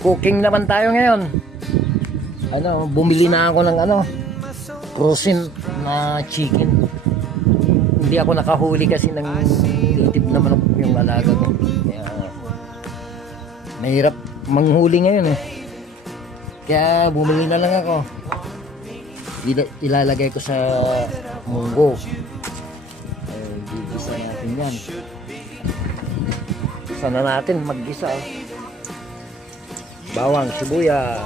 Cooking naman tayo ngayon. Bumili na ako ng frozen na chicken. Hindi ako nakahuli kasi ng native na manok yung alaga ko. Kaya mahirap manghuli ngayon eh. Kaya bumili na lang ako. Ilalagay ko sa munggo. Gigisa natin yan. Sana natin mag-gisa. Bawang, sibuyas.